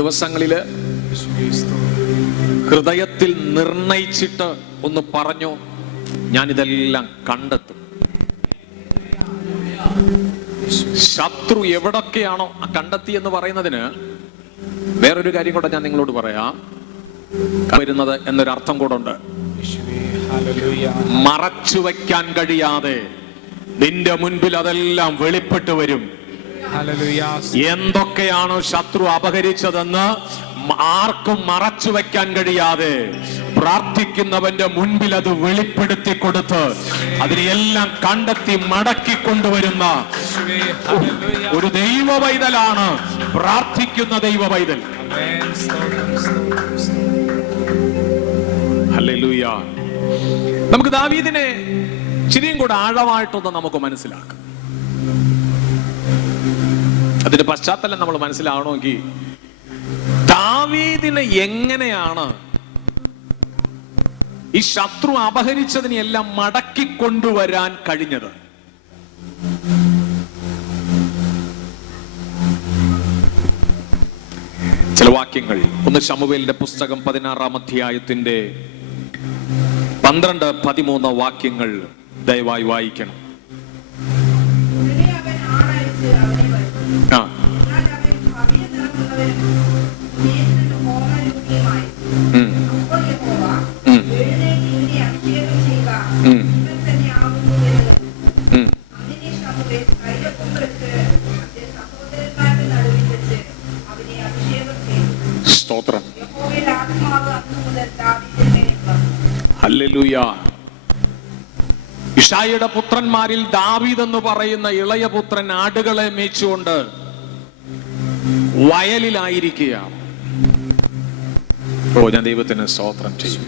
ദിവസങ്ങളില് ഹൃദയത്തിൽ നിർണയിച്ചിട്ട് ഒന്ന് പറഞ്ഞോ, ഞാനിതെല്ലാം കണ്ടെത്തും. ശത്രു എവിടൊക്കെയാണോ കണ്ടെത്തി എന്ന് പറയുന്നതിന് വേറൊരു കാര്യം കൂടെ ഞാൻ നിങ്ങളോട് പറയാം. വരുന്നത് എന്നൊരർത്ഥം കൂടെ ഉണ്ട്. മറച്ചു വയ്ക്കാൻ കഴിയാതെ നിന്റെ മുൻപിൽ അതെല്ലാം വെളിപ്പെട്ടു വരും. എന്തൊക്കെയാണോ ശത്രു അപഹരിച്ചതെന്ന് ആർക്കും മറച്ചു വയ്ക്കാൻ കഴിയാതെ പ്രാർത്ഥിക്കുന്നവന്റെ മുൻപിൽ അത് വെളിപ്പെടുത്തി കൊടുത്ത് അതിനെല്ലാം കണ്ടെത്തി മടക്കി കൊണ്ടുവരുന്ന ഒരു ദൈവ പൈതലാണ് പ്രാർത്ഥിക്കുന്ന ദൈവ പൈതൽ. ഹല്ലേലൂയ. നമുക്ക് ദാവീദിനെ ഇച്ചിരിയും കൂടെ ആഴമായിട്ടൊന്ന് നമുക്ക് മനസ്സിലാക്കാം. അതിന്റെ പശ്ചാത്തലം നമ്മൾ മനസ്സിലാവണമെങ്കിൽ ദാവീദിനെ എങ്ങനെയാണ് ഈ ശത്രു അപഹരിച്ചതിനെല്ലാം മടക്കി കൊണ്ടുവരാൻ കഴിഞ്ഞത്? ചില വാക്യങ്ങൾ, ഒന്ന് ശമൂവേലിന്റെ പുസ്തകം 16-ാം അധ്യായത്തിന്റെ 12-13 വാക്യങ്ങൾ ദയവായി വായിക്കണം. സ്തോത്രം. ഹല്ലേലൂയ. ഇശായിയുടെ പുത്രന്മാരിൽ ദാവീദ് എന്ന് പറയുന്ന ഇളയ പുത്രൻ ആടുകളെ മേച്ചുകൊണ്ട് വയലിലായിരിക്കുകയാണ്. ഞാൻ ദൈവത്തിന് സ്തോത്രം ചെയ്യും.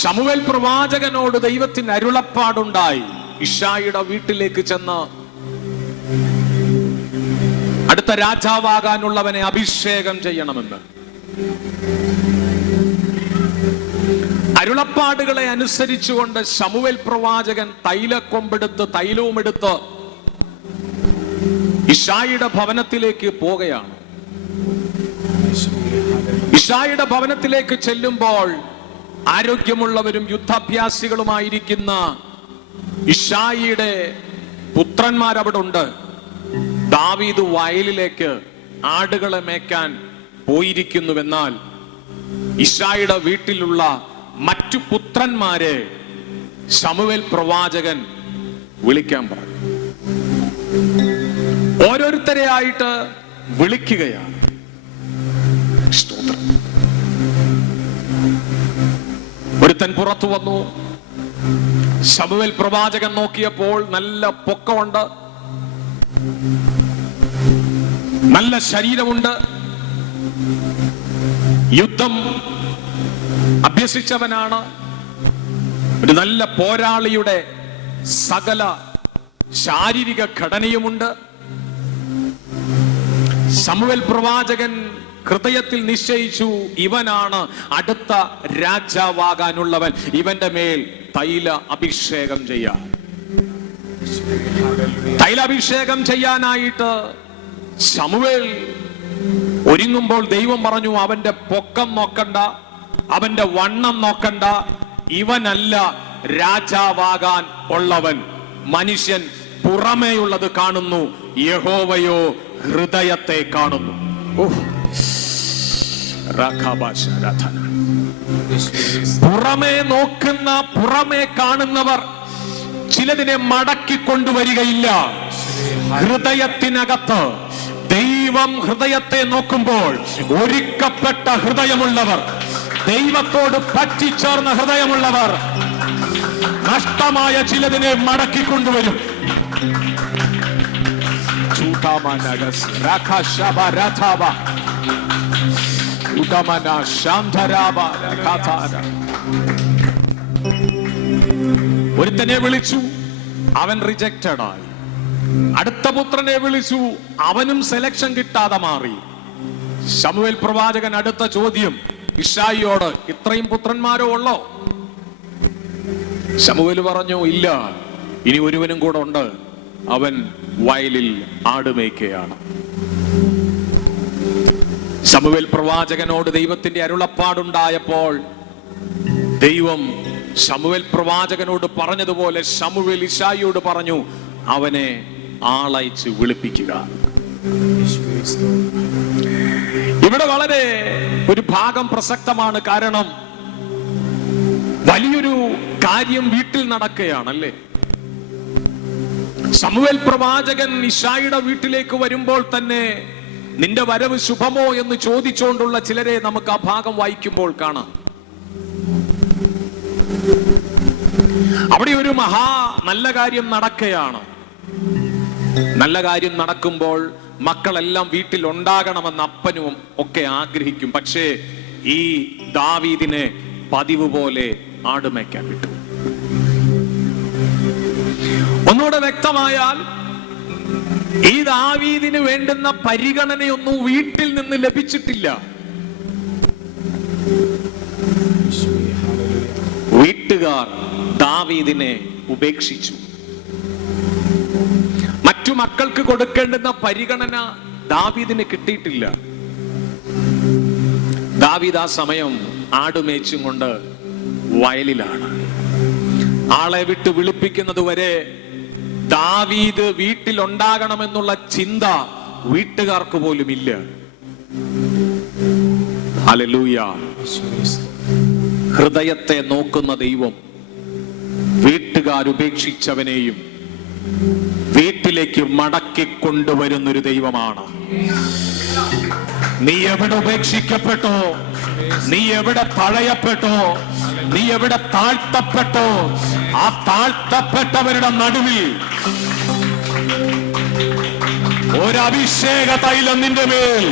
ശമൂവേൽ പ്രവാചകനോട് ദൈവത്തിന് അരുളപ്പാടുണ്ടായി, ഇശായിയുടെ വീട്ടിലേക്ക് ചെന്ന് അടുത്ത രാജാവാകാനുള്ളവനെ അഭിഷേകം ചെയ്യണമെന്ന്. അരുളപ്പാടുകളെ അനുസരിച്ചുകൊണ്ട് ശമൂവേൽ പ്രവാചകൻ തൈലവുമെടുത്ത് ഇശായിയുടെ ഭവനത്തിലേക്ക് പോകുകയാണ്. ഇശായിയുടെ ഭവനത്തിലേക്ക് ചെല്ലുമ്പോൾ ആരോഗ്യമുള്ളവരും യുദ്ധാഭ്യാസികളുമായിരിക്കുന്ന ഇശായിയുടെ പുത്രന്മാരവിടെ ഉണ്ട്. ദാവീദ് വയലിലേക്ക് ആടുകളെ മേയ്ക്കാൻ പോയിരിക്കുന്നുവെന്നാൽ ഇശായിയുടെ വീട്ടിലുള്ള മറ്റു പുത്രന്മാരെ ശമൂവേൽ പ്രവാചകൻ വിളിക്കാൻ പറഞ്ഞു. ഓരോരുത്തരെയായിട്ട് വിളിക്കുകയാണ്. സ്തോത്രം. ഒരുത്തൻ പുറത്തു വന്നു. ശമൂവേൽ പ്രവാചകൻ നോക്കിയപ്പോൾ നല്ല പൊക്കമുണ്ട്, നല്ല ശരീരമുണ്ട്, യുദ്ധം അഭ്യസിച്ചവനാണ്, ഒരു നല്ല പോരാളിയുടെ സകല ശാരീരിക ഘടനയുമുണ്ട്. ശമൂവേൽ പ്രവാചകൻ ഹൃദയത്തിൽ നിശ്ചയിച്ചു, ഇവനാണ് അടുത്ത രാജാവാകാനുള്ളവൻ, ഇവന്റെ മേൽ തൈല അഭിഷേകം ചെയ്യാൻ. തൈലാഭിഷേകം ചെയ്യാനായിട്ട് ശമൂവേൽ ഒരുങ്ങുമ്പോൾ ദൈവം പറഞ്ഞു, അവന്റെ പൊക്കം നോക്കണ്ട, അവന്റെ വണ്ണം നോക്കണ്ട, ഇവനല്ല രാജാവാകാൻ ഉള്ളവൻ. മനുഷ്യൻ പുറമേയുള്ളത് കാണുന്നു, യഹോവയോ ഹൃദയത്തെ കാണുന്നു. പുറമേ നോക്കുന്ന, പുറമേ കാണുന്നവർ ചിലതിനെ മടക്കി കൊണ്ടുവരികയില്ല. ഹൃദയത്തിനകത്ത് ദൈവം ഹൃദയത്തെ നോക്കുമ്പോൾ ഒരുക്കപ്പെട്ട ഹൃദയമുള്ളവർ, ദൈവത്തോട് പറ്റിച്ചേർന്ന ഹൃദയമുള്ളവർ നഷ്ടമായ ചിലതിനെ മടക്കി കൊണ്ടുവരും. ഒരുത്തനെ വിളിച്ചു, അവൻ റിജക്റ്റഡ് ആയി. അടുത്ത പുത്രനെ വിളിച്ചു, അവനും സെലക്ഷൻ കിട്ടാതെ മാറി. ശമൂവേൽ പ്രവാചകൻ അടുത്ത ചോദ്യം ഇശായിയോട്, ഇത്രയും പുത്രന്മാരോ ഉള്ളോ? ശമൂവേൽ പറഞ്ഞു, ഇല്ല, ഇനി ഒരുവനും കൂടെ ഉണ്ട്, അവൻ വയലിൽ ആടുമേയ്ക്കുകയാണ്. ശമൂവേൽ പ്രവാചകനോട് ദൈവത്തിന്റെ അരുളപ്പാടുണ്ടായപ്പോൾ ദൈവം ശമൂവേൽ പ്രവാചകനോട് പറഞ്ഞതുപോലെ ശമൂവേൽ ഇശായിയോട് പറഞ്ഞു, അവനെ ആളയച്ച് വിളിപ്പിക്കുക. ഇവിടെ വളരെ ഒരു ഭാഗം പ്രസക്തമാണ്. കാരണം വലിയൊരു കാര്യം വീട്ടിൽ നടക്കുകയാണല്ലേ. ശമൂവേൽ പ്രവാചകൻ ഇശായിയുടെ വീട്ടിലേക്ക് വരുമ്പോൾ തന്നെ നിന്റെ വരവ് ശുഭമോ എന്ന് ചോദിച്ചുകൊണ്ടുള്ള ചിലരെ നമുക്ക് ആ ഭാഗം വായിക്കുമ്പോൾ കാണാം. അവിടെ ഒരു നല്ല കാര്യം നടക്കുകയാണ്. നല്ല കാര്യം നടക്കുമ്പോൾ മക്കളെല്ലാം വീട്ടിൽ ഉണ്ടാകണമെന്ന് അപ്പനും ഒക്കെ ആഗ്രഹിക്കും. പക്ഷേ ഈ ദാവീദിനെ പതിവ് പോലെ ആടുമേക്കാൻ വിട്ടു. ഒന്നുകൂടെ വ്യക്തമായാൽ, ഈ ദാവീദിന് വേണ്ടുന്ന പരിഗണനയൊന്നും വീട്ടിൽ നിന്ന് ലഭിച്ചിട്ടില്ല. വീട്ടുകാർ ദാവീദിനെ ഉപേക്ഷിച്ചു. മറ്റു മക്കൾക്ക് കൊടുക്കേണ്ടുന്ന പരിഗണന ദാവീദിന് കിട്ടിയിട്ടില്ല. ദാവീദ് ആ സമയം ആടുമേച്ചും കൊണ്ട് വയലിലാണ്. ആളെ വിട്ട് വിളിപ്പിക്കുന്നത് വരെ ദാവീദ് വീട്ടിൽ ഉണ്ടാകണമെന്നുള്ള ചിന്ത വീട്ടുകാർക്ക് പോലും ഇല്ല. ഹല്ലേലൂയ. ഹൃദയത്തെ നോക്കുന്ന ദൈവം വീട്ടുകാരുപേക്ഷിച്ചവനെയും വീട്ടിലേക്ക് മടക്കി കൊണ്ടുവരുന്നൊരു ദൈവമാണ്. നീ എവിടെ ഉപേക്ഷിക്കപ്പെട്ടോ, നീ എവിടെ തഴയപ്പെട്ടോ, നീ എവിടെ താഴ്ത്തപ്പെട്ടോ, ആ താഴ്ത്തപ്പെട്ടവരുടെ നടുവിൽ ഒരു അഭിഷേക തൈലം നിന്റെ മേൽ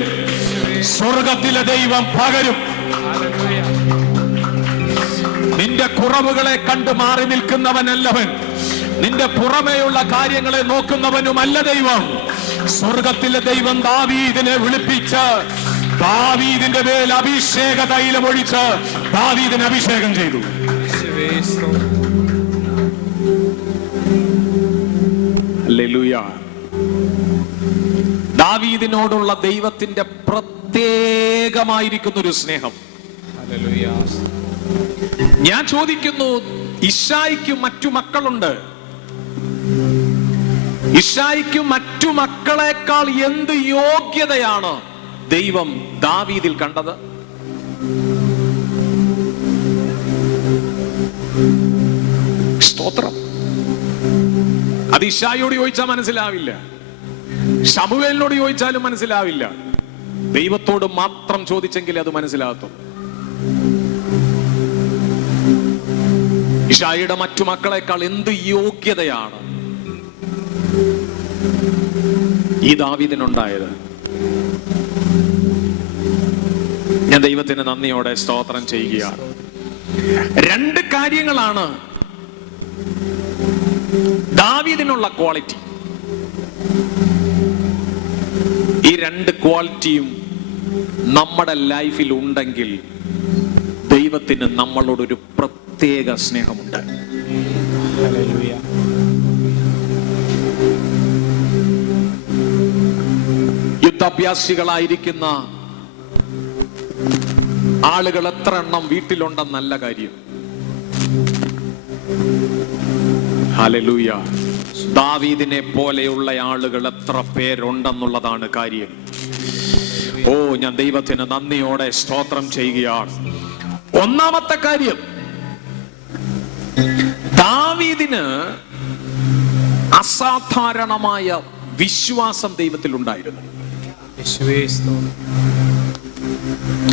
സ്വർഗത്തിലെ ദൈവം പകരും. നിന്റെ കുറവുകളെ കണ്ടു മാറി നിൽക്കുന്നവനല്ലവൻ, നിന്റെ പുറമേയുള്ള കാര്യങ്ങളെ നോക്കുന്നവനുമല്ല ദൈവം. സ്വർഗത്തിലെ ദൈവം ദാവീദിനെ വിളിപ്പിച്ച് ദാവീദിന്റെ മേൽ അഭിഷേക തൈലം ഒഴിച്ച് ദാവീദിനെ അഭിഷേകം ചെയ്തു. ഹല്ലേലൂയ. ദാവീദിനോടുള്ള ദൈവത്തിന്റെ പ്രത്യേകമായിരിക്കുന്ന ഒരു സ്നേഹം. ഞാൻ ചോദിക്കുന്നു, ഇശായിക്ക് മറ്റു മക്കളുണ്ട്. ഇശായിക്ക് മറ്റു മക്കളെക്കാൾ എന്ത് യോഗ്യതയാണ് ദൈവം ദാവീദിൽ കണ്ടത്? സ്തോത്രം. അത് ഇശായിയോട് ചോദിച്ചാൽ മനസ്സിലാവില്ല, ശമൂവേലിനോട് ചോദിച്ചാലും മനസ്സിലാവില്ല. ദൈവത്തോട് മാത്രം ചോദിച്ചെങ്കിൽ അത് മനസ്സിലാകത്തുള്ളൂ. ഇശായിയുടെ മറ്റു മക്കളെക്കാൾ എന്ത് യോഗ്യതയാണ് ഈ ദാവീദിനുണ്ടായത്? ഞാൻ ദൈവത്തിന് നന്ദിയോടെ സ്തോത്രം ചെയ്യുകയാണ്. രണ്ട് കാര്യങ്ങളാണ് ദാവീദിനുള്ള ക്വാളിറ്റി. ഈ രണ്ട് ക്വാളിറ്റിയും നമ്മുടെ ലൈഫിൽ ഉണ്ടെങ്കിൽ ദൈവത്തിന് നമ്മളോടൊരു പ്രത്യേക സ്നേഹമുണ്ട്. യുദ്ധാഭ്യാസികളായിരിക്കുന്ന ആളുകൾ എത്ര എണ്ണം വീട്ടിലുണ്ടെന്നല്ല കാര്യം. ഹല്ലേലൂയ. ദാവീദിനെ പോലെയുള്ള ആളുകൾ എത്ര പേരുണ്ടെന്നുള്ളതാണ് കാര്യം. ഓ, ഞാൻ ദൈവത്തിന് നന്ദിയോടെ സ്തോത്രം ചെയ്യുകയാണ്. ഒന്നാമത്തെ കാര്യം, ദാവീദിന് അസാധാരണമായ വിശ്വാസം ദൈവത്തിൽ ഉണ്ടായിരുന്നു.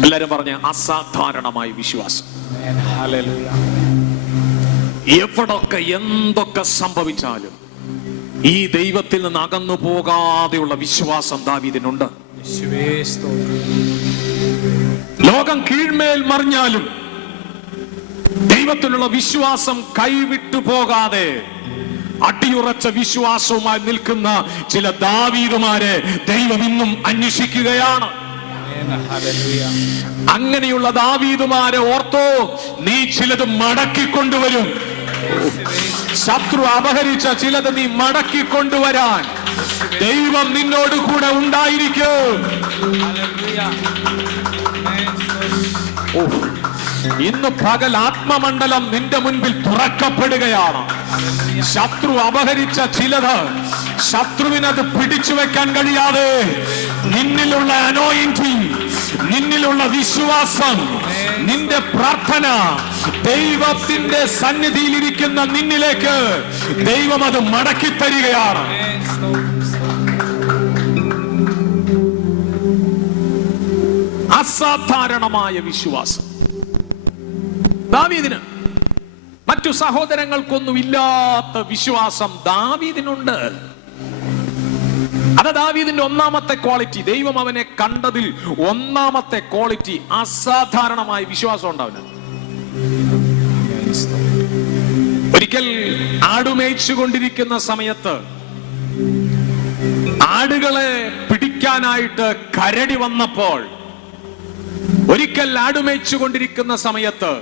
എല്ലാരും പറഞ്ഞ അസാധാരണമായ വിശ്വാസം. എവിടൊക്കെ എന്തൊക്കെ സംഭവിച്ചാലും ഈ ദൈവത്തിൽ നിന്ന് അകന്നു പോകാതെയുള്ള വിശ്വാസം ദാവീദിനുണ്ട്. ലോകം കീഴ്മേൽ മറിഞ്ഞാലും ദൈവത്തിലുള്ള വിശ്വാസം കൈവിട്ടു പോകാതെ അടിയുറച്ച വിശ്വാസവുമായി നിൽക്കുന്ന ചില ദാവീദുമാരെ ദൈവം ഇന്നും അന്വേഷിക്കുകയാണ്. അങ്ങനെയുള്ള ദാവീദുമാരെ ഓർത്തോ, നീ ചിലത് മടക്കിക്കൊണ്ടുവരും. ശത്രു അപഹരിച്ച ചിലത് നീ മടക്കിക്കൊണ്ടുവരാൻ ദൈവം നിന്നോട് കൂടെ ഉണ്ടായിരിക്കും. ഇന്ന് പകൽ ആത്മമണ്ഡലം നിന്റെ മുൻപിൽ തുറക്കപ്പെടുകയാണ്. ശത്രു അപഹരിച്ച ചിലത് ശത്രുവിനത് പിടിച്ചു വെക്കാൻ കഴിയാതെ നിന്നിലുള്ള അനോയിന്റിങ്, നിന്നിലുള്ള വിശ്വാസം, നിന്റെ പ്രാർത്ഥന ദൈവത്തിന്റെ സന്നിധിയിലിരിക്കുന്ന നിന്നിലേക്ക് ദൈവം അത് മടക്കി തരികയാണ്. അസാധാരണമായ വിശ്വാസം ദാവീദിന്. മറ്റു സഹോദരങ്ങൾക്കൊന്നും ഇല്ലാത്ത വിശ്വാസം ദാവീദിനുണ്ട്. അത് ദാവീദിന്റെ ഒന്നാമത്തെ ക്വാളിറ്റി. ദൈവം അവനെ കണ്ടതിൽ ഒന്നാമത്തെ ക്വാളിറ്റി അസാധാരണമായ വിശ്വാസം ഉണ്ടാവില്ല. ഒരിക്കൽ ആടുമേയിച്ചു കൊണ്ടിരിക്കുന്ന സമയത്ത് ആടുകളെ പിടിക്കാനായിട്ട് കരടി വന്നപ്പോൾ, ഒരിക്കൽ ആടുമേയിച്ചു കൊണ്ടിരിക്കുന്ന സമയത്ത്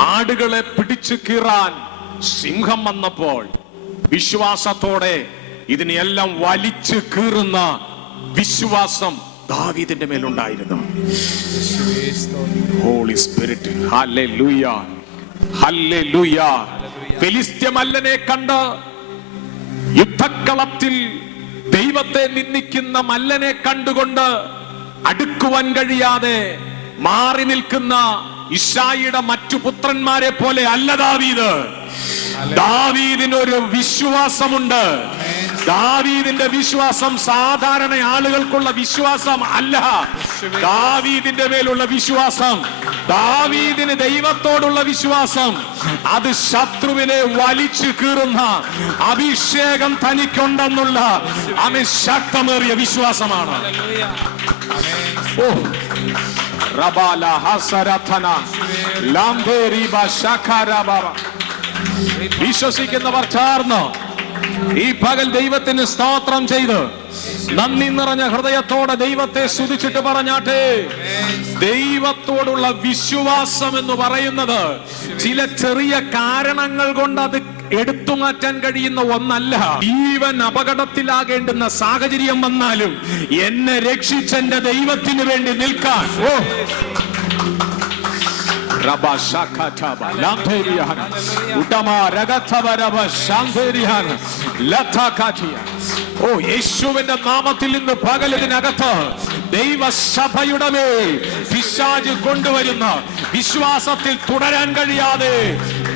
ആടുകളെ പിടിച്ചു കീറാൻ സിംഹം വന്നപ്പോൾ വിശ്വാസത്തോടെ ഇതിനെല്ലാം വലിച്ചു കീറുന്ന വിശ്വാസം ദാവീദിന്റെ മേലുണ്ടായിരുന്നു. Holy spirit, hallelujah, hallelujah. ഫെലിസ്ത്യ മല്ലനെ കണ്ട് യുദ്ധക്കളത്തിൽ ദൈവത്തെ നിന്ദിക്കുന്ന മല്ലനെ കണ്ടുകൊണ്ട് അടുക്കുവാൻ കഴിയാതെ മാറി നിൽക്കുന്ന ഇശ്ശായിയുടെ മറ്റു പുത്രന്മാരെ പോലെ അല്ല ദാവീദ്. ദാവീദിനൊരു വിശ്വാസമുണ്ട്. ദാവീദിന്റെ വിശ്വാസം സാധാരണ ആളുകൾക്കുള്ള വിശ്വാസം അല്ല. ദാവീദിന്റെ മേലുള്ള വിശ്വാസം, ദാവീദിന് ദൈവത്തോടുള്ള വിശ്വാസം, അത് ശത്രുവിനെ വലിച്ചു കീറുന്ന അഭിഷേകം തനിക്കുണ്ടെന്നുള്ള ശക്തമേറിയ വിശ്വാസമാണ്. ഓ റബാല ഹസരഥന ലാംബേരിബ ശഖരബ. വിശ്വസിക്കുന്നവർ ചേർന്ന് ഈ പകൽ ദൈവത്തിന് സ്തോത്രം ചെയ്ത് നന്ദി നിറഞ്ഞ ഹൃദയത്തോടെ ദൈവത്തെ സ്തുതിച്ചിട്ട് പറഞ്ഞാട്ടെ. ദൈവത്തോടുള്ള വിശ്വാസം എന്ന് പറയുന്നത് ചില ചെറിയ കാരണങ്ങൾ കൊണ്ട് അത് എടുത്തു മാറ്റാൻ കഴിയുന്ന ഒന്നല്ല. ജീവൻ അപകടത്തിലാകേണ്ടുന്ന സാഹചര്യം വന്നാലും എന്നെ രക്ഷിച്ചെന്റെ ദൈവത്തിന് വേണ്ടി നിൽക്കാൻ യേശുവിന്റെ നാമത്തിൽ നിന്ന് പകലതിനകത്ത് ദൈവസഭയുടെ മേൽ പിശാച് കൊണ്ടുവരുന്ന വിശ്വാസത്തിൽ തുടരാൻ കഴിയാതെ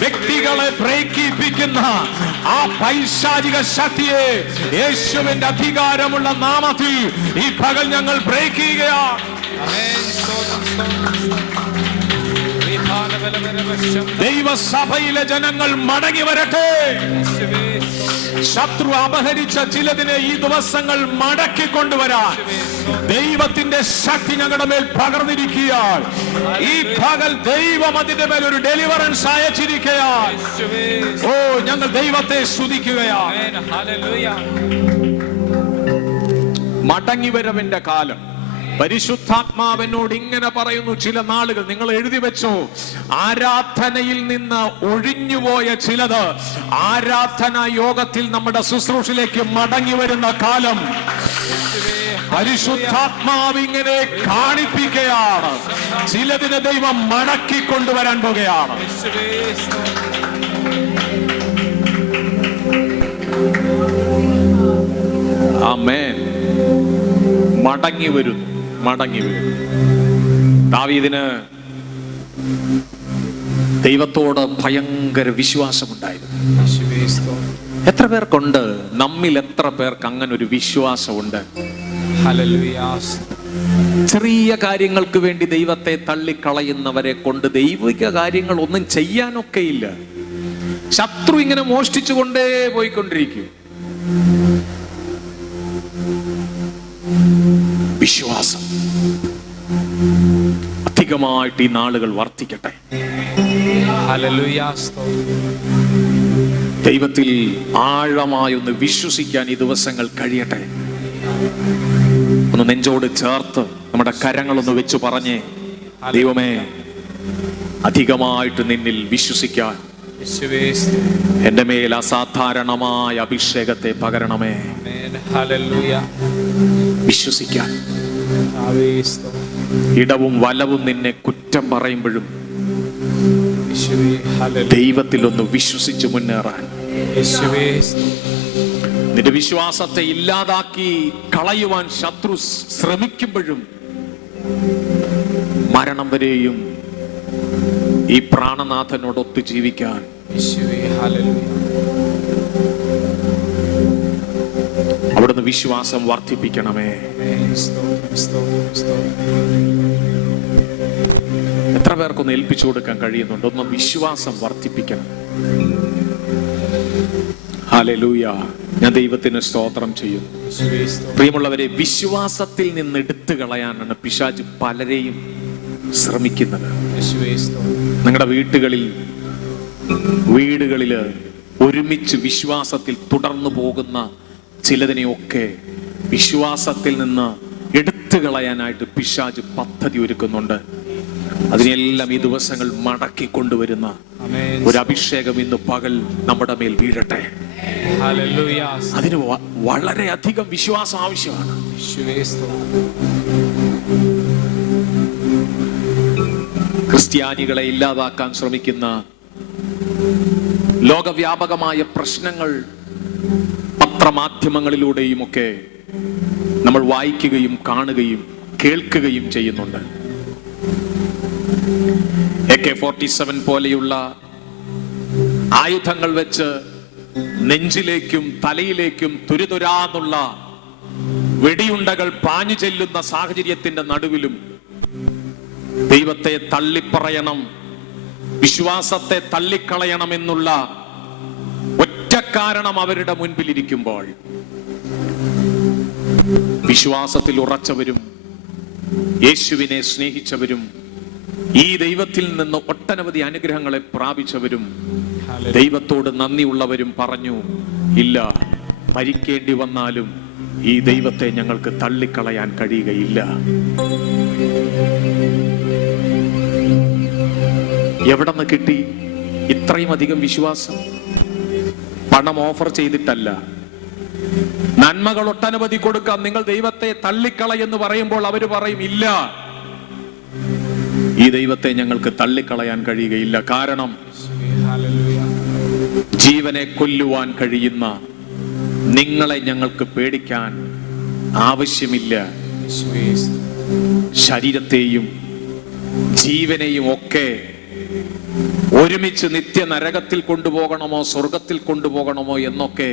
വ്യക്തികളെ ബ്രേക്കിപ്പിക്കുന്ന ആ പൈശാചിക ശക്തിയെ യേശുവിന്റെ അധികാരമുള്ള നാമത്തിൽ ഈ പകൽ ഞങ്ങൾ ബ്രേക്ക് ചെയ്യുകയാണ്. ദൈവസഭയിലെ ജനങ്ങൾ മടങ്ങി വരട്ടെ. ശത്രു അപഹരിച്ച ചിലതിനെ ഈ ദിവസങ്ങൾ മടക്കി കൊണ്ടുവരാൻ ദൈവത്തിന്റെ ശക്തി ഞങ്ങളുടെ മേൽ പകർന്നിരിക്കുകയാണ്. ഈ പകൽ ദൈവം അതിന്റെ മേൽ ഒരു ഡെലിവറൻസ് അയച്ചിരിക്കുകയാണ്. ഓ, ഞങ്ങൾ ദൈവത്തെ സ്തുതിക്കുകയാണ്. മടങ്ങിവരവിന്റെ കാലം. പരിശുദ്ധാത്മാവിനോട് ഇങ്ങനെ പറയുന്നു, ചില നാളുകൾ നിങ്ങൾ എഴുതി വെച്ചോ. ആരാധനയിൽ നിന്ന് ഒഴിഞ്ഞുപോയ ചിലത് ആരാധനാ യോഗത്തിൽ നമ്മുടെ ശുശ്രൂഷയിലേക്ക് മടങ്ങി വരുന്ന കാലം പരിശുദ്ധാത്മാവ് ഇങ്ങനെ കാണിപ്പിക്കുകയാണ്. ചിലതിനെ ദൈവം മടക്കി കൊണ്ടുവരാൻ പോകുകയാണ്. ആമേൻ. മടങ്ങി വരുന്നു, മടങ്ങി വരും. ദാവീദിന് ദൈവത്തോട് ഭയങ്കര വിശ്വാസമുണ്ടായിരുന്നു. എത്ര പേർക്കുണ്ട്? നമ്മിൽ എത്ര പേർക്ക് അങ്ങനെ ഒരു വിശ്വാസമുണ്ട്? ചെറിയ കാര്യങ്ങൾക്ക് വേണ്ടി ദൈവത്തെ തള്ളിക്കളയുന്നവരെ കൊണ്ട് ദൈവിക കാര്യങ്ങൾ ഒന്നും ചെയ്യാനൊക്കെയില്ല. ശത്രു ഇങ്ങനെ മോഷ്ടിച്ചു കൊണ്ടേ പോയിക്കൊണ്ടിരിക്കും. വിശ്വാസം അധികമായിട്ട് ഈ നാളുകൾ വർദ്ധിക്കട്ടെ. ദൈവത്തിൽ ആഴമായൊന്ന് വിശ്വസിക്കാൻ ഈ ദിവസങ്ങൾ കഴിയട്ടെ. ഒന്ന് നെഞ്ചോട് ചേർത്ത് നമ്മുടെ കരങ്ങളൊന്ന് വെച്ച് പറഞ്ഞേ, ദൈവമേ, അധികമായിട്ട് നിന്നിൽ വിശ്വസിക്കാൻ യേശുവേ സ്തോത്രം. എന്റെ മേൽ അസാധാരണമായ അഭിഷേകത്തെ പകരണമേ. ആമേൻ. ഹല്ലേലൂയ. വിശ്വസിക്കാൻ, കർത്താവേ സ്തോത്രം. ഇടവും വലവും നിന്നെ കുറ്റം പറയുമ്പോഴും യേശുവേ ഹല്ലേലൂയ. ദൈവത്തിൽ ഒന്ന് വിശ്വസിച്ച് മുന്നേറാൻ, യേശുവേ സ്തോത്രം. നിന്റെ വിശ്വാസത്തെ ഇല്ലാതാക്കി കളയുവാൻ ശത്രു ശ്രമിക്കുമ്പോഴും മരണം വരെയും ഈ പ്രാണനാഥനോടൊത്ത് ജീവിക്കാൻ യേശുവേ ഹല്ലേലൂയ. അവിടുന്ന് വിശ്വാസം വർദ്ധിപ്പിക്കണമേ. ആമേൻ. സ്തോത്രം, സ്തോത്രം, സ്തോത്രം. എത്ര പേർക്കൊന്ന് ഏൽപ്പിച്ചു കൊടുക്കാൻ കഴിയുന്നുണ്ട്? ഒന്ന് വിശ്വാസം വർദ്ധിപ്പിക്കണം. ഹല്ലേലൂയ. ഞാൻ ദൈവത്തിന് സ്തോത്രം ചെയ്യുന്നു. യേശുവേ സ്തോത്രം. പ്രിയമുള്ളവരെ, വിശ്വാസത്തിൽ നിന്ന് എടുത്തു കളയാനാണ് പിശാച് പലരെയും ശ്രമിക്കുന്നത്. യേശുവേ സ്തോത്രം. നിങ്ങളുടെ വീടുകളില് ഒരുമിച്ച് വിശ്വാസത്തിൽ തുടർന്നു പോകുന്ന ചിലതിനെയൊക്കെ വിശ്വാസത്തിൽ നിന്ന് എടുത്തു കളയാനായിട്ട് പിശാച് പദ്ധതി ഒരുക്കുന്നുണ്ട്. അതിനെല്ലാം ഈ ദിവസങ്ങൾ മടക്കി കൊണ്ടുവരുന്ന ആമേൻ. ഒരു അഭിഷേകം ഇന്ന് പകൽ നമ്മുടെ മേൽ വീഴട്ടെ. ഹല്ലേലൂയ. അതിന് വളരെയധികം വിശ്വാസം ആവശ്യമാണ്. യേശുവേ സ്തോത്രം. ക്രിസ്ത്യാനികളെ ഇല്ലാതാക്കാൻ ശ്രമിക്കുന്ന ലോകവ്യാപകമായ പ്രശ്നങ്ങൾ പത്രമാധ്യമങ്ങളിലൂടെയും ഒക്കെ നമ്മൾ വായിക്കുകയും കാണുകയും കേൾക്കുകയും ചെയ്യുന്നുണ്ട്. AK-47 പോലെയുള്ള ആയുധങ്ങൾ വെച്ച് നെഞ്ചിലേക്കും തലയിലേക്കും തുരുതുരാന്നുള്ള വെടിയുണ്ടകൾ പാഞ്ഞു ചെല്ലുന്ന സാഹചര്യത്തിന്റെ നടുവിലും ദൈവത്തെ തള്ളിപ്പറയണം, വിശ്വാസത്തെ തള്ളിക്കളയണമെന്നുള്ള ഒറ്റ കാരണം അവരുടെ മുൻപിലിരിക്കുമ്പോൾ വിശ്വാസത്തിൽ ഉറച്ചവരും യേശുവിനെ സ്നേഹിച്ചവരും ഈ ദൈവത്തിൽ നിന്ന് ഒട്ടനവധി അനുഗ്രഹങ്ങളെ പ്രാപിച്ചവരും ദൈവത്തോട് നന്ദിയുള്ളവരും പറഞ്ഞു, ഇല്ല, മരിക്കേണ്ടി വന്നാലും ഈ ദൈവത്തെ ഞങ്ങൾക്ക് തള്ളിക്കളയാൻ കഴിയുകയില്ല. എവിടെ നിന്ന് കിട്ടി ഇത്രയും അധികം വിശ്വാസം? പണം ഓഫർ ചെയ്തിട്ടല്ല, നന്മകൾ ഒട്ടനവധി കൊടുക്കാം, നിങ്ങൾ ദൈവത്തെ തള്ളിക്കളയെന്ന് പറയുമ്പോൾ അവര് പറയും, ഇല്ല, ഈ ദൈവത്തെ ഞങ്ങൾക്ക് തള്ളിക്കളയാൻ കഴിയുകയില്ല. കാരണം ജീവനെ കൊല്ലുവാൻ കഴിയുന്ന നിങ്ങളെ ഞങ്ങൾക്ക് പേടിക്കാൻ ആവശ്യമില്ല. ശരീരത്തെയും ജീവനെയും ഒക്കെ ഒരുമിച്ച് നിത്യ നരകത്തിൽ കൊണ്ടുപോകണമോ സ്വർഗത്തിൽ കൊണ്ടുപോകണമോ എന്നൊക്കെ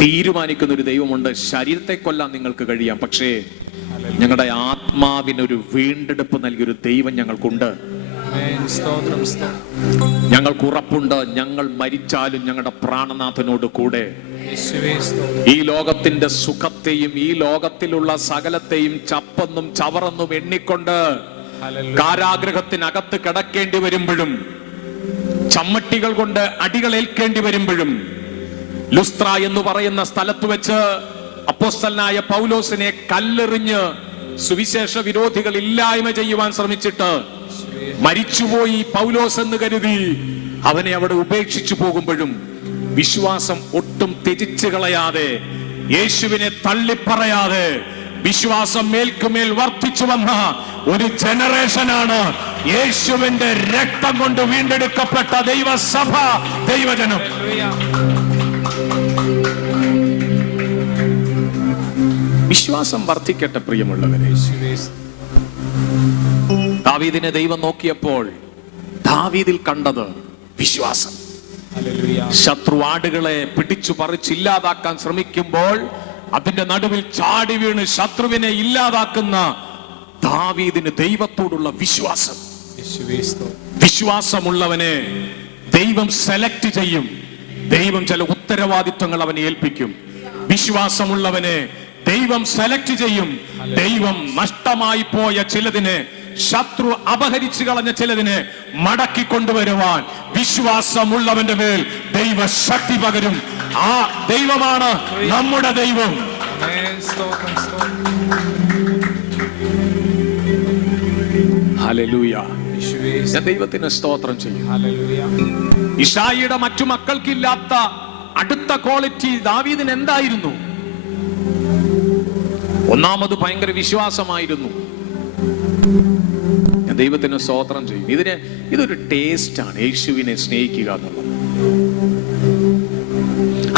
തീരുമാനിക്കുന്ന ഒരു ദൈവമുണ്ട്. ശരീരത്തെ കൊല്ലാൻ നിങ്ങൾക്ക് കഴിയാം, പക്ഷേ ഞങ്ങളുടെ ആത്മാവിനൊരു വീണ്ടെടുപ്പ് നൽകിയൊരു ദൈവം ഞങ്ങൾക്കുണ്ട്. ഞങ്ങൾക്ക് ഉറപ്പുണ്ട്, ഞങ്ങൾ മരിച്ചാലും ഞങ്ങളുടെ പ്രാണനാഥനോട് കൂടെ. ഈ ലോകത്തിന്റെ സുഖത്തെയും ഈ ലോകത്തിലുള്ള സകലത്തെയും ചപ്പെന്നും ചവറെന്നും എണ്ണിക്കൊണ്ട് കാരാഗ്രഹത്തിനകത്ത് കിടക്കേണ്ടി വരുമ്പോഴും ചമ്മട്ടികൾ കൊണ്ട് അടികളേൽക്കേണ്ടി വരുമ്പോഴും ലുസ്ത്ര എന്ന് പറയുന്ന സ്ഥലത്ത് വെച്ച് അപ്പോസ്തലനായ പൗലോസിനെ കല്ലെറിഞ്ഞ് സുവിശേഷ വിരോധികൾ ഇല്ലായ്മ ചെയ്യുവാൻ ശ്രമിച്ചിട്ട് മരിച്ചുപോയി പൗലോസ് എന്ന് കരുതി അവനെ അവിടെ ഉപേക്ഷിച്ചു പോകുമ്പോഴും വിശ്വാസം ഒട്ടും ത്യജിച്ചു കളയാതെ, യേശുവിനെ തള്ളിപ്പറയാതെ വിശ്വാസം മേൽക്കുമേൽ വർദ്ധിച്ചു വന്ന ഒരു ജനറേഷനാണ് യേശുവിന്റെ രക്തം കൊണ്ട് വീണ്ടെടുക്കപ്പെട്ട ദൈവസഭ, ദൈവജനം. വിശ്വാസം വർദ്ധിക്കട്ടെ പ്രിയമുള്ളവരെ. ദാവീദിനെ ദൈവം നോക്കിയപ്പോൾ ദാവീദിൽ കണ്ടത് വിശ്വാസം. ശത്രു ആടുകളെ പിടിച്ചു പറിച്ചില്ലാതാക്കാൻ ശ്രമിക്കുമ്പോൾ അതിന്റെ നടുവിൽ ചാടി വീണ് ശത്രുവിനെ ഇല്ലാതാക്കുന്ന ദാവീദിന് ദൈവത്തോടുള്ള വിശ്വാസം. വിശ്വാസമുള്ളവനെ ദൈവം സെലക്ട് ചെയ്യും. ദൈവം ചില ഉത്തരവാദിത്വങ്ങൾ അവനെ ഏൽപ്പിക്കും. വിശ്വാസമുള്ളവനെ ദൈവം സെലക്ട് ചെയ്യും. ദൈവം നഷ്ടമായി പോയ ചിലതിനെ, ശത്രു അപഹരിച്ചു കളഞ്ഞ ചിലതിനെ മടക്കി കൊണ്ടുവരുവാൻ വിശ്വാസമുള്ളവന്റെ മേൽ ദൈവശക്തി പകരും. ആ ദൈവമാണ് നമ്മുടെ ദൈവം. ഹല്ലേലൂയ. ഞാൻ ദൈവത്തിന് സ്തോത്രം ചെയ്യും. ഹല്ലേലൂയ. ഇശായിയുടെ മറ്റു മക്കൾക്കില്ലാത്ത അടുത്ത ക്വാളിറ്റി ദാവീദിന് എന്തായിരുന്നു? ഒന്നാമത് ഭയങ്കര വിശ്വാസമായിരുന്നു. ഞാൻ ദൈവത്തിന് സ്തോത്രം ചെയ്യും. ഇതൊരു ടേസ്റ്റ് ആണ്, യേശുവിനെ സ്നേഹിക്കുക എന്നുള്ളത്.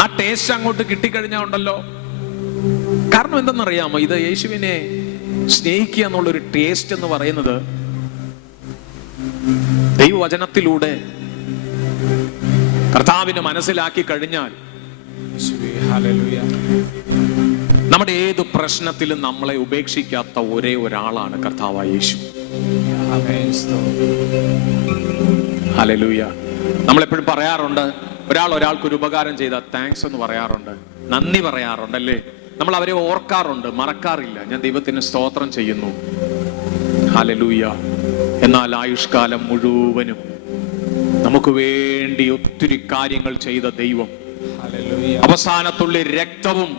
ആ ടേസ്റ്റ് അങ്ങോട്ട് കിട്ടിക്കഴിഞ്ഞാൽ ഉണ്ടല്ലോ. കാരണം എന്തെന്നറിയാമോ? ഇത് യേശുവിനെ സ്നേഹിക്കുക എന്നുള്ളൊരു ടേസ്റ്റ് എന്ന് പറയുന്നത് ദൈവവചനത്തിലൂടെ കർത്താവിനെ മനസ്സിലാക്കി കഴിഞ്ഞാൽ ഹല്ലേലൂയ. നമ്മുടെ ഏത് പ്രശ്നത്തിലും നമ്മളെ ഉപേക്ഷിക്കാത്ത ഒരേ ഒരാളാണ് കർത്താവായ യേശു. ആമേൻ. ഹല്ലേലൂയ. നമ്മളെപ്പോഴും പറയാറുണ്ട്, ഒരാൾക്കൊരു ഉപകാരം ചെയ്താൽ താങ്ക്സ് എന്ന് പറയാറുണ്ട്, നന്ദി പറയാറുണ്ട് അല്ലേ? നമ്മൾ അവരെ ഓർക്കാറുണ്ട്, മറക്കാറില്ല. ഞാൻ ദൈവത്തിന് സ്തോത്രം ചെയ്യുന്നു. ഹല്ലേലൂയ. എന്നാൽ ആയുഷ്കാലം മുഴുവനും നമുക്ക് വേണ്ടി ഒത്തിരി കാര്യങ്ങൾ ചെയ്ത ദൈവം, ഹല്ലേലൂയ, അവസാനത്തുള്ള രക്തവും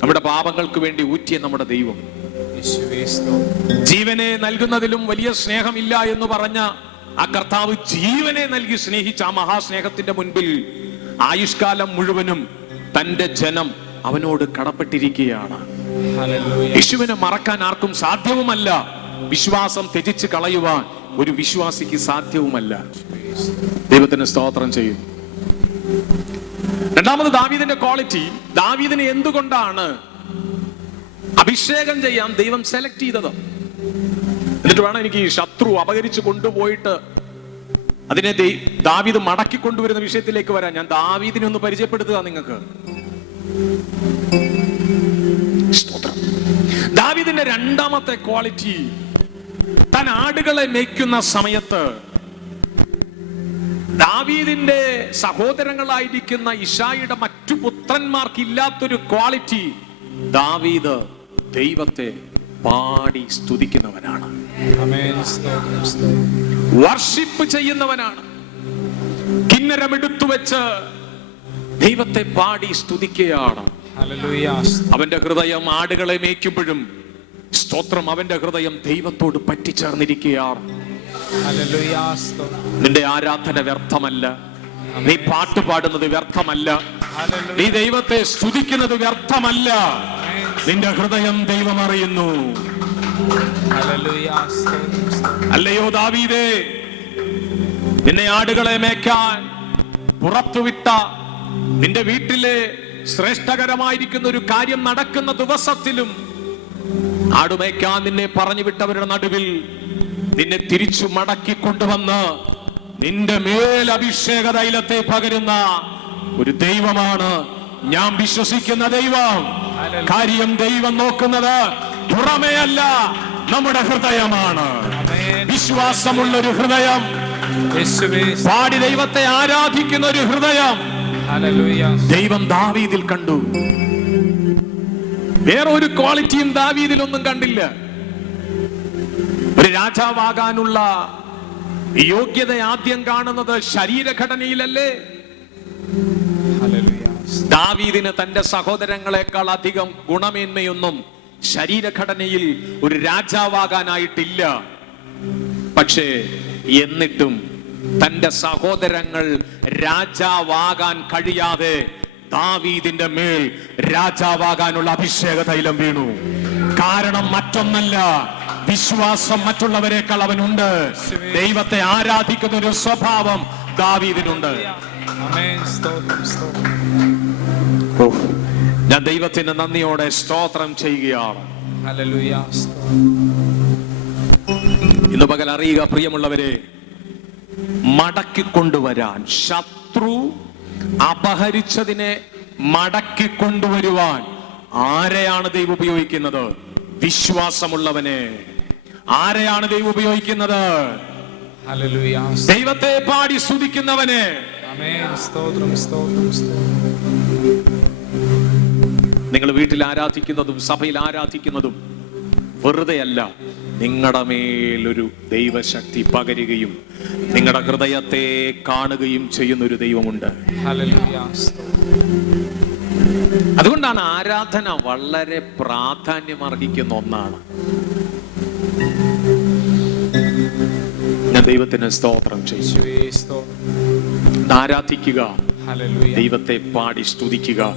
നമ്മുടെ പാപങ്ങൾക്ക് വേണ്ടി ഊറ്റിയ നമ്മുടെ ദൈവം, ജീവനെ നൽകുന്നതിലും വലിയ സ്നേഹമില്ല എന്ന് പറഞ്ഞ ആ കർത്താവ് ജീവനെ നൽകി സ്നേഹിച്ച ആ മഹാസ്നേഹത്തിന്റെ മുൻപിൽ ആയുഷ്കാലം മുഴുവനും തന്റെ ജനം അവനോട് കടപ്പെട്ടിരിക്കുകയാണ്. യേശുവിനെ മറക്കാൻ ആർക്കും സാധ്യവുമല്ല. വിശ്വാസം ത്യജിച്ച് കളയുവാൻ ഒരു വിശ്വാസിക്ക് സാധ്യവുമല്ല. ദൈവത്തിന് സ്തോത്രം ചെയ്യും. രണ്ടാമത് ദാവീദിന്റെ ക്വാളിറ്റി. ദാവീദിനെ എന്തുകൊണ്ടാണ് അഭിഷേകം ചെയ്യാൻ ദൈവം സെലക്ട് ചെയ്തത്? എന്നിട്ട് വേണം എനിക്ക് ഈ ശത്രു അപഹരിച്ചു കൊണ്ടുപോയിട്ട് അതിനെ ദാവീദ് മടക്കി കൊണ്ടുവരുന്ന വിഷയത്തിലേക്ക് വരാൻ. ഞാൻ ദാവീദിനെ ഒന്ന് പരിചയപ്പെടുത്തുക നിങ്ങൾക്ക്. ദാവീദിന്റെ രണ്ടാമത്തെ ക്വാളിറ്റി, താൻ ആടുകളെ മേയ്ക്കുന്ന സമയത്ത് ദാവീദിന്റെ സഹോദരങ്ങളായിരിക്കുന്ന ഇശായിയുടെ മറ്റു പുത്രന്മാർക്ക് ഇല്ലാത്തൊരു ക്വാളിറ്റി, ദാവീദ് ദൈവത്തെ പാടി സ്തുതിക്കുന്നവനാണ്. വർഷിപ്പ് ചെയ്യുന്നവനാണ്. കിന്നരമെടുത്തു വെച്ച് ദൈവത്തെ പാടി സ്തുതിക്കുകയാണ്. അവന്റെ ഹൃദയം ആടുകളെ മേയ്ക്കുമ്പോഴും സ്തോത്രം, അവന്റെ ഹൃദയം ദൈവത്തോട് പറ്റിച്ചേർന്നിരിക്കുകയാണ്. നിന്റെ ആരാധന വ്യർത്ഥമല്ല, നീ പാട്ട് പാടുന്നത് വ്യർത്ഥമല്ല, നീ ദൈവത്തെ സ്തുതിക്കുന്നത് വ്യർത്ഥമല്ല. നിന്റെ ഹൃദയം ദൈവം അറിയുന്നു. അല്ലയോ ദാവീദേ, നിന്നെ ആടുകളെ മേയ്ക്കാൻ പുറത്തുവിട്ട നിന്റെ വീട്ടിലെ ശ്രേഷ്ഠകരമായിരിക്കുന്ന ഒരു കാര്യം നടക്കുന്ന ദിവസത്തിലും ആടുമേയ്ക്കാൻ നിന്നെ പറഞ്ഞു വിട്ടവരുടെ നടുവിൽ നിന്നെ തിരിച്ചു മടക്കി കൊണ്ടുവന്ന് നിന്റെ മേൽ അഭിഷേക തൈലത്തെ പകരുന്ന ഒരു ദൈവമാണ് ഞാൻ വിശ്വസിക്കുന്ന ദൈവം. കാര്യം ദൈവം നോക്കുന്നത് പുറമേ അല്ല, നമ്മുടെ ഹൃദയമാണ്. വിശ്വാസമുള്ള ഒരു ഹൃദയം, പാടി ദൈവത്തെ ആരാധിക്കുന്ന ഒരു ഹൃദയം ദൈവം ദാവീദിൽ കണ്ടു. വേറെ ഒരു ക്വാളിറ്റിയും ദാവീദിലൊന്നും കണ്ടില്ല. ഒരു രാജാവാകാനുള്ള യോഗ്യത ആദ്യം കാണുന്നത് ശരീരഘടനയിലല്ലേ? ദാവീദിന് തന്റെ സഹോദരങ്ങളെക്കാൾ അധികം ഗുണമേന്മയൊന്നും ശരീരഘടനയിൽ ഒരു രാജാവാകാനായിട്ടില്ല. പക്ഷേ എന്നിട്ടും തന്റെ സഹോദരങ്ങൾ രാജാവാകാൻ കഴിയാതെ ദാവീദിന്റെ മേൽ രാജാവാകാനുള്ള അഭിഷേക തൈലം വീണു. കാരണം മറ്റൊന്നല്ല, വിശ്വാസം മറ്റുള്ളവരെക്കാൾ അവനുണ്ട്. ദൈവത്തെ ആരാധിക്കുന്ന ഒരു സ്വഭാവം ദാവീദിനുണ്ട്. ഞാൻ ദൈവത്തിന് നന്ദിയോടെ സ്തോത്രം ചെയ്യുകയാണ്. ഇന്ന് പകൽ അറിയുക പ്രിയമുള്ളവരെ, മടക്കിക്കൊണ്ടുവരാൻ, ശത്രു അപഹരിച്ചതിനെ മടക്കിക്കൊണ്ടുവരുവാൻ ആരെയാണ് ദൈവം ഉപയോഗിക്കുന്നത്? വിശ്വാസമുള്ളവനെ. ആരെയാണ് ദൈവം ഉപയോഗിക്കുന്നത്? ദൈവത്തെ പാടി സ്തുതിക്കുന്നവനെ. നിങ്ങൾ വീട്ടിൽ ആരാധിക്കുന്നതും സഭയിൽ ആരാധിക്കുന്നതും വെറുതെയല്ല. നിങ്ങളുടെ മേലൊരു ദൈവശക്തി പകരുകയും നിങ്ങളുടെ ഹൃദയത്തെ കാണുകയും ചെയ്യുന്ന ഒരു ദൈവമുണ്ട്. അതുകൊണ്ടാണ് ആരാധന വളരെ പ്രാധാന്യം അർഹിക്കുന്ന ഒന്നാണ്. ഞാൻ ദൈവത്തിന് സ്തോത്രം ചെയ്യും. യേശുവേ സ്തോത്രം. ആരാധിക്കുക, ഹല്ലേലൂയ. ദൈവത്തെ പാടി സ്തുതിക്കുക.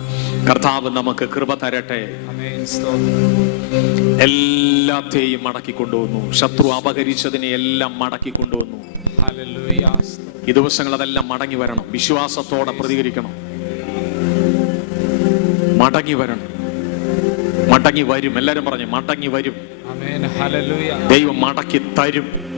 കർത്താവ് നമുക്ക് കൃപ തരട്ടെ. ആമേൻ. സ്തോത്രം. എല്ലാത്തെയും മടക്കി കൊണ്ടുവന്നു. ശത്രു അപഹരിച്ചതിനെ എല്ലാം മടക്കി കൊണ്ടുവന്നു. ഹല്ലേലൂയ. ഈ ദിവസങ്ങൾ അതെല്ലാം മടങ്ങി വരണം. വിശ്വാസത്തോടെ പ്രതികരിക്കണം. മടങ്ങി വരണം. മടങ്ങി വരും. എല്ലാരും പറഞ്ഞു മടങ്ങി വരും. ആമേൻ. ഹല്ലേലൂയ. ദൈവം മടക്കി തരും.